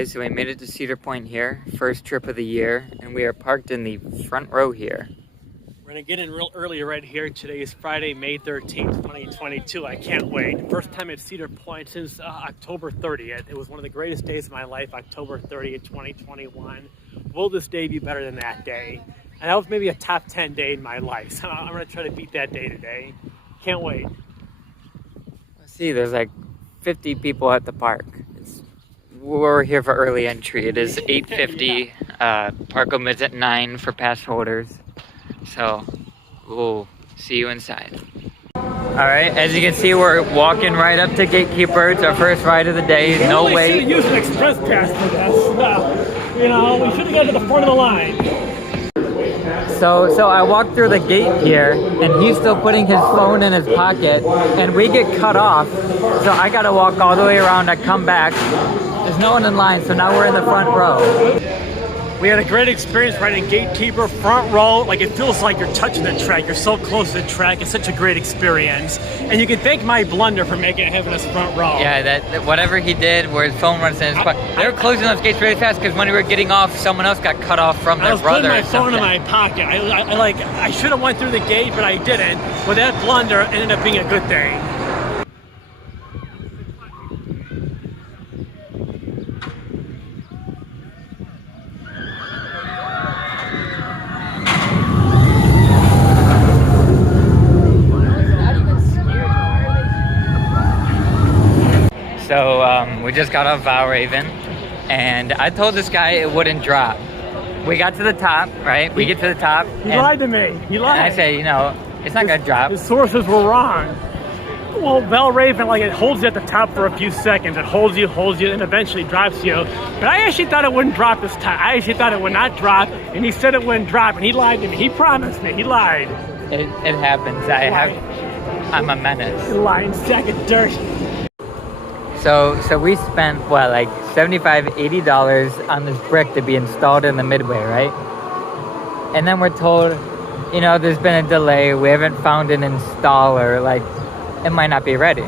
Okay, so we made it to Cedar Point here, first trip of the year, and we are parked in the front row here. We're gonna get in real early right here. Today is Friday, May 13th, 2022. I can't wait. First time at Cedar Point since October 30th. It was one of the greatest days of my life, October 30th, 2021. Will this day be better than that day? And that was maybe a top 10 day in my life. So I'm gonna try to beat that day today. Can't wait. Let's see, there's like 50 people at the park. We're here for early entry. It is 8:50. Park opens at 9 for pass holders. So we'll see you inside. All right, as you can see, we're walking right up to Gatekeeper. It's our first ride of the day. No wait. We should have used an express pass for this. You know, we should have got to the front of the line. So I walked through the gate here, and he's still putting his phone in his pocket, and we get cut off. So I gotta walk all the way around. I come back. There's no one in line, so now we're in the front row. We had a great experience riding Gatekeeper, front row. Like, it feels like you're touching the track. You're so close to the track. It's such a great experience. And you can thank my blunder for having us front row. Yeah, that whatever he did, where his phone runs in his pocket. They were closing those gates really fast because when we were getting off, someone else got cut off from their brother. I was putting my phone in my pocket. I should have went through the gate, but I didn't. But that blunder ended up being a good thing. So we just got off Valravn, and I told this guy it wouldn't drop. We got to the top, right? We get to the top. He lied to me. He lied. And I say, you know, it's not gonna drop. The sources were wrong. Well, Valravn, like, it holds you at the top for a few seconds. It holds you, and eventually drops you. But I actually thought it wouldn't drop this time. I actually thought it would not drop, and he said it wouldn't drop, and he lied to me. He promised me. He lied. It happens. I'm a menace. Lying sack of dirt. So we spent, what, like $75, $80 on this brick to be installed in the midway, right? And then we're told, you know, there's been a delay. We haven't found an installer. Like, it might not be ready.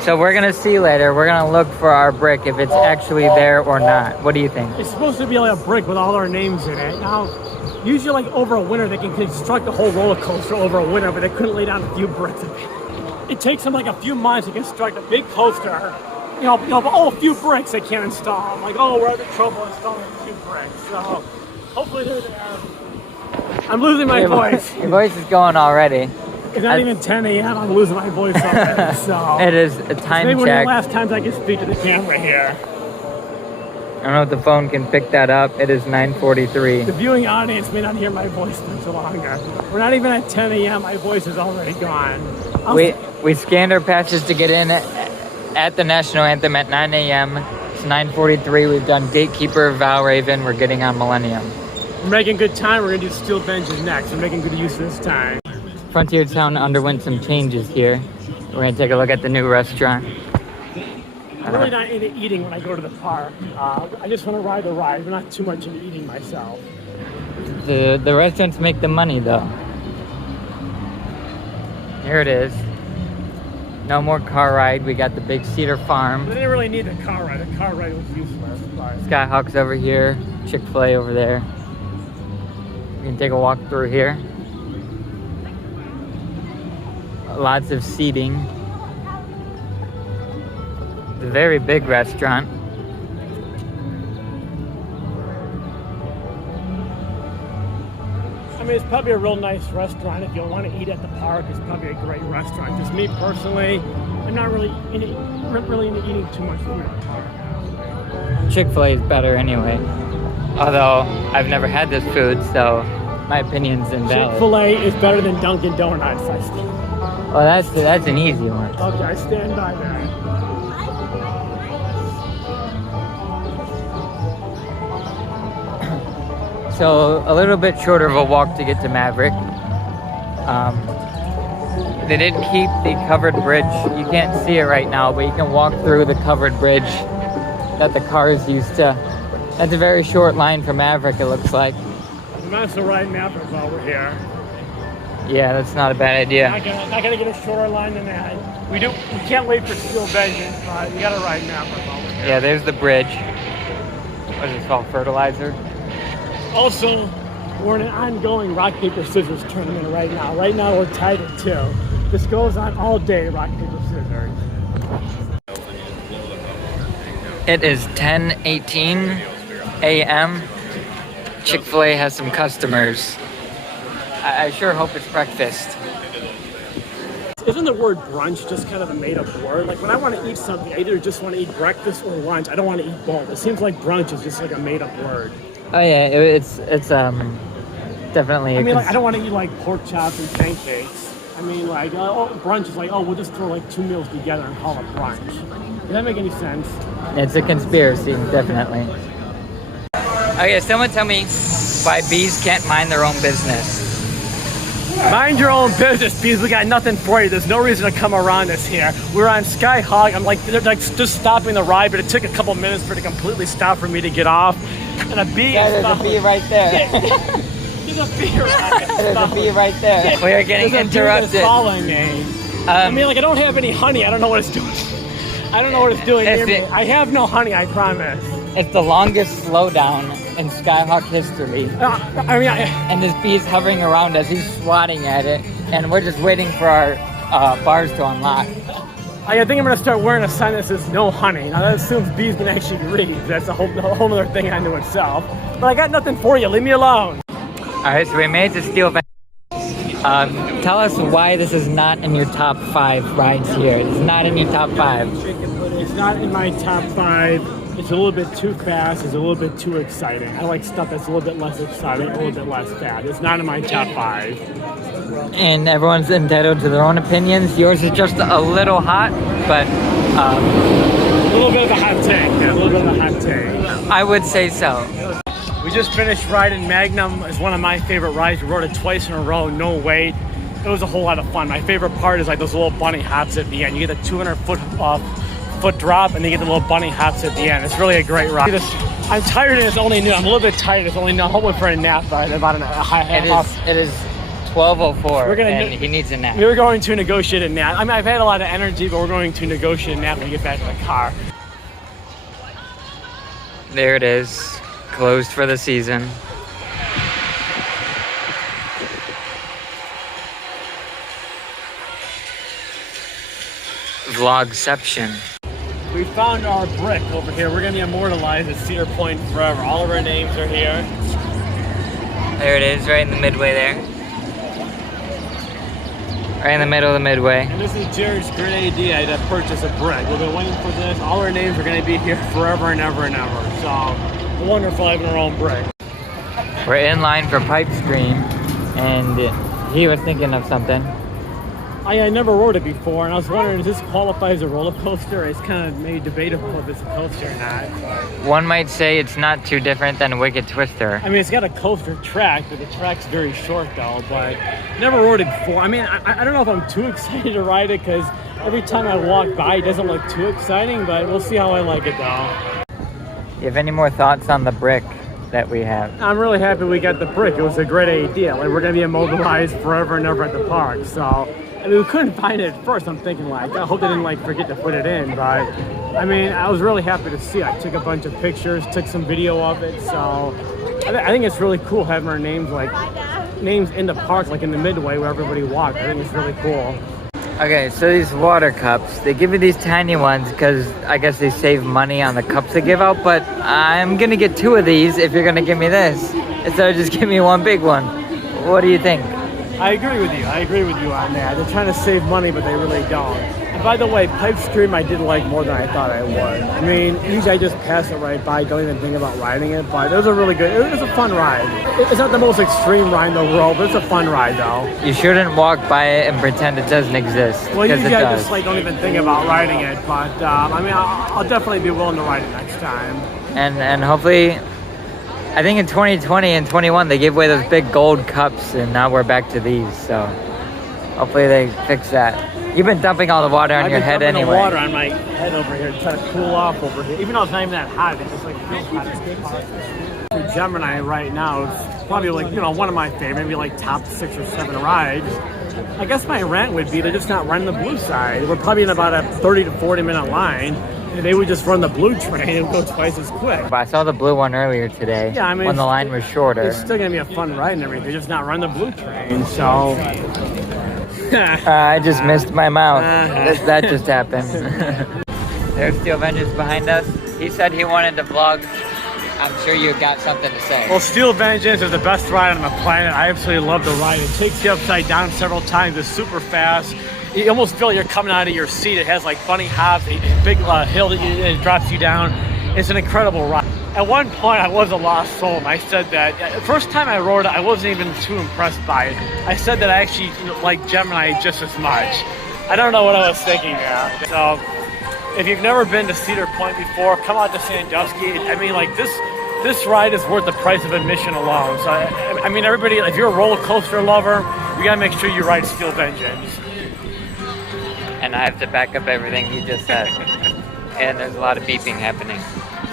So we're going to see later. We're going to look for our brick if it's actually there or not. What do you think? It's supposed to be like a brick with all our names in it. Now, usually, like, over a winter, they can construct a whole roller coaster over a winter, but they couldn't lay down a few bricks. It takes them like a few months to construct a big coaster. You know, but a few bricks they can't install. I'm like, oh, we're having trouble installing a few bricks. So hopefully they're there. I'm losing my voice. Your voice is going already. It's not even 10 a.m. I'm losing my voice already. So it is a time maybe check. One of the last times I can speak to the camera here. I don't know if the phone can pick that up. It is 9:43. The viewing audience may not hear my voice much longer. We're not even at 10 a.m. My voice is already gone. We scanned our passes to get in at the national anthem at 9 a.m. It's 9:43. We've done Gatekeeper, Valravn. We're getting on Millennium. We're making good time. We're gonna do Steel Benches next. We're making good use of this time. Frontier Town underwent some changes here. We're gonna take a look at the new restaurant. I'm really not into eating when I go to the park. I just want to ride the ride. I'm not too much into eating myself. The restaurants make the money though. Here it is. No more car ride. We got the big Cedar Farm. They didn't really need the car ride. The car ride was useless. But Skyhawk's over here. Chick-fil-A over there. We can take a walk through here. Lots of seating. It's a very big restaurant. I mean, it's probably a real nice restaurant. If you want to eat at the park, it's probably a great restaurant. Just me personally, I'm not really into eating too much food at the park. Chick-fil-A is better anyway. Although I've never had this food, so my opinion's invalid. Chick-fil-A is better than Dunkin' Donuts. Well, that's an easy one. Okay, I stand by that. So a little bit shorter of a walk to get to Maverick. They didn't keep the covered bridge. You can't see it right now, but you can walk through the covered bridge that the cars used to. That's a very short line for Maverick, it looks like. We might as well ride Maverick while we're here. Yeah, that's not a bad idea. Not gonna get a shorter line than that. We can't wait for Steel Benches, but we gotta ride Maverick while we're here. Yeah, there's the bridge. What is it called? Fertilizer? Also, we're in an ongoing rock, paper, scissors tournament right now. Right now we're tied at 2. This goes on all day, rock, paper, scissors. It is 10:18 a.m. Chick-fil-A has some customers. I sure hope it's breakfast. Isn't the word brunch just kind of a made-up word? Like when I want to eat something, I either just want to eat breakfast or lunch. I don't want to eat both. It seems like brunch is just like a made-up word. Oh yeah, it's definitely. I mean, like I don't want to eat like pork chops and pancakes. I mean, like brunch is like, oh, we'll just throw like 2 meals together and call it brunch. Does that make any sense? It's a conspiracy, definitely. Okay, someone tell me why bees can't mind their own business. Mind your own business, bees. We got nothing for you. There's no reason to come around us here. We're on Skyhawk. I'm like, they're like just stopping the ride, but it took a couple minutes for it to completely stop for me to get off. And a bee There's a bee right there. There's a bee right there. There's a bee right there. We are getting interrupted. Following me. I mean, like I don't have any honey. I don't know what it's doing. I don't know what it's doing near me. I have no honey, I promise. It's the longest slowdown in Skyhawk history. I mean, and this bee is hovering around us. He's swatting at it, and we're just waiting for our bars to unlock. I think I'm gonna start wearing a sign that says "No honey." Now that assumes bees can actually read. That's a whole other thing unto itself. But I got nothing for you. Leave me alone. All right, so we made it to Steel Van. Tell us why this is not in your top 5 rides here. It's not in your top 5. It's not in my top 5. It's a little bit too fast. It's a little bit too exciting. I like stuff that's a little bit less exciting, a little bit less fast. It's not in my top 5. And everyone's entitled to their own opinions. Yours is just a little hot, but a little bit of a hot take. Yeah, a little bit of a hot take. I would say so. We just finished riding Magnum. It's one of my favorite rides. We rode it twice in a row, no wait. It was a whole lot of fun. My favorite part is like those little bunny hops at the end. You get the 200-foot drop, and you get the little bunny hops at the end. It's really a great ride. I'm tired and it's only noon. I'm a little bit tired. It's only noon. I'm hoping for a nap by about an hour. It is 12:04, and he needs a nap. We were going to negotiate a nap. I mean, I've had a lot of energy, but we're going to negotiate a nap when we get back to the car. There it is. Closed for the season. Vlogception. We found our brick over here. We're gonna be immortalized at Cedar Point forever. All of our names are here. There it is, right in the midway there. Right in the middle of the midway. And this is Jared's great idea to purchase a brick. We've been waiting for this. All our names are gonna be here forever and ever and ever. So wonderful having our own brick. We're in line for pipe stream, and he was thinking of something. I never rode it before, and I was wondering, does this qualify as a roller coaster? It's kind of maybe debatable if it's a coaster or not. One might say it's not too different than Wicked Twister. I mean, it's got a coaster track, but the track's very short though, but never rode it before. I mean, I don't know if I'm too excited to ride it, because every time I walk by, it doesn't look too exciting, but we'll see how I like it though. Do you have any more thoughts on the brick that we have? I'm really happy we got the brick. It was a great idea. Like, we're gonna be immobilized forever and ever at the park, so. I mean, we couldn't find it at first. I'm thinking, like, I hope they didn't, like, forget to put it in. But, I mean, I was really happy to see it. I took a bunch of pictures, took some video of it. So, I think it's really cool having our names, like, names in the park, like in the midway where everybody walked. I think it's really cool. Okay, so these water cups, they give you these tiny ones because I guess they save money on the cups they give out. But I'm going to get 2 of these if you're going to give me this, instead of just give me 1 big one. What do you think? I agree with you. I agree with you on that. They're trying to save money, but they really don't. And by the way, pipe stream I did like more than I thought I would. I mean, usually I just pass it right by, don't even think about riding it, but it was a really good, it was a fun ride. It's not the most extreme ride in the world, but it's a fun ride though. You shouldn't walk by it and pretend it doesn't exist. Well, usually I just like don't even think about riding it, but I mean, I'll definitely be willing to ride it next time. And hopefully, I think in 2020 and 21 they gave away those big gold cups, and now we're back to these. So hopefully they fix that. You've been dumping all the water on your head anyway. I've been dumping the water on my head over here to try to cool off over here. Even though it's not even that hot, it just like feels hot. For Gemini right now, it's probably like, you know, one of my favorite, maybe like top 6 or 7 rides. I guess my rant would be they're just not running the blue side. We're probably in about a 30 to 40 minute line. they would just run the blue train and go twice as quick. But I saw the blue one earlier today. Yeah, I mean, when the line was shorter. It's still gonna be a fun ride and everything. Just not run the blue train. So I just missed my mouth. That just happened. There's Steel Vengeance behind us. He said he wanted to vlog. I'm sure you got something to say. Well, Steel Vengeance is the best ride on the planet. I absolutely love the ride. It takes you upside down several times. It's super fast. You almost feel like you're coming out of your seat. It has like bunny hops, a big hill that it drops you down. It's an incredible ride. At one point, I was a lost soul, and I said that the first time I rode it, I wasn't even too impressed by it. I said that I actually like Gemini just as much. I don't know what I was thinking there. So, if you've never been to Cedar Point before, come out to Sandusky. I mean, like this ride is worth the price of admission alone. So, I mean, everybody, if you're a roller coaster lover, you gotta make sure you ride Steel Vengeance. And I have to back up everything he just said. And there's a lot of beeping happening,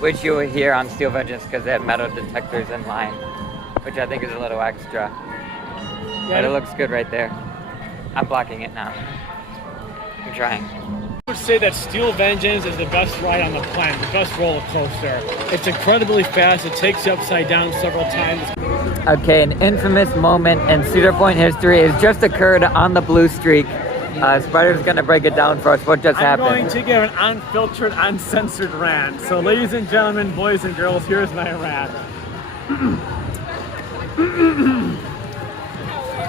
which you will hear on Steel Vengeance because they have metal detectors in line, which I think is a little extra. Yeah, but it looks good right there. I'm blocking it now. I'm trying. I would say that Steel Vengeance is the best ride on the planet, the best roller coaster. It's incredibly fast. It takes you upside down several times. Okay, an infamous moment in Cedar Point history has just occurred on the blue streak. Spider's gonna break it down for us. What just happened? I'm going to give an unfiltered, uncensored rant. So ladies and gentlemen, boys and girls, here's my rant.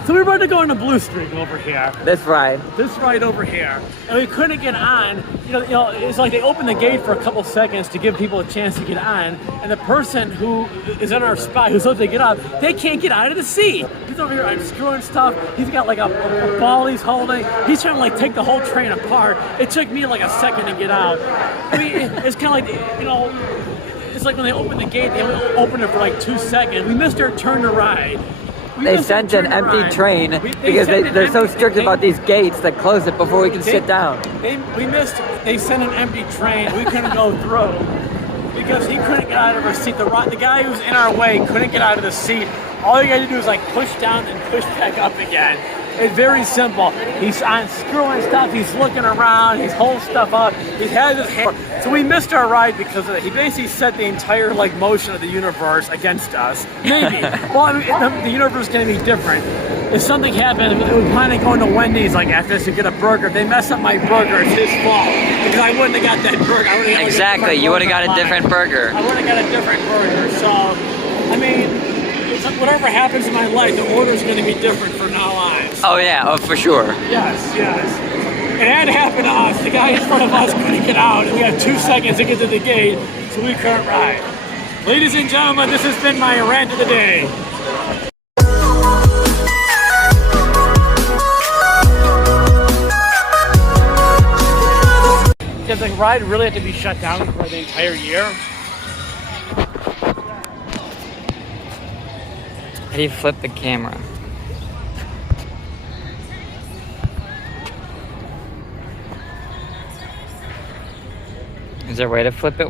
So we were about to go on a blue streak over here. This ride over here. And we couldn't get on. You know, it's like they opened the gate for a couple seconds to give people a chance to get on. And the person who is in our spot, who's supposed to get up, they can't get out of the seat. He's over here unscrewing stuff. He's got like a ball he's holding. He's trying to like take the whole train apart. It took me like a second to get out. I mean, it's kind of like, you know, it's like when they open the gate, they only open it for like 2 seconds. We missed our turn to ride. They sent an empty train because they're so strict about these gates that close it before we can sit down. They sent an empty train. We couldn't go through because he couldn't get out of our seat. The guy who's in our way couldn't get out of the seat. All you got to do is like push down and push back up again. It's very simple. He's unscrewing stuff. He's looking around. He's holding stuff up. He has his hand. So we missed our ride because of that. He basically set the entire like motion of the universe against us. Maybe. Well, I mean, the universe is going to be different. If something happened, we plan on going to Wendy's like after this to get a burger. If they mess up my burger, it's his fault because I wouldn't have got that burger. Exactly. You would have got a different burger. I would have got a different burger. So, I mean, whatever happens in my life, the order is going to be different from now on. Oh yeah, oh for sure. Yes. It had to happen to us. The guy in front of us couldn't get out, and we had 2 seconds to get to the gate, so we couldn't ride. Ladies and gentlemen, this has been my rant of the day. Does the ride really have to be shut down for the entire year? How do you flip the camera? Is there a way to flip it?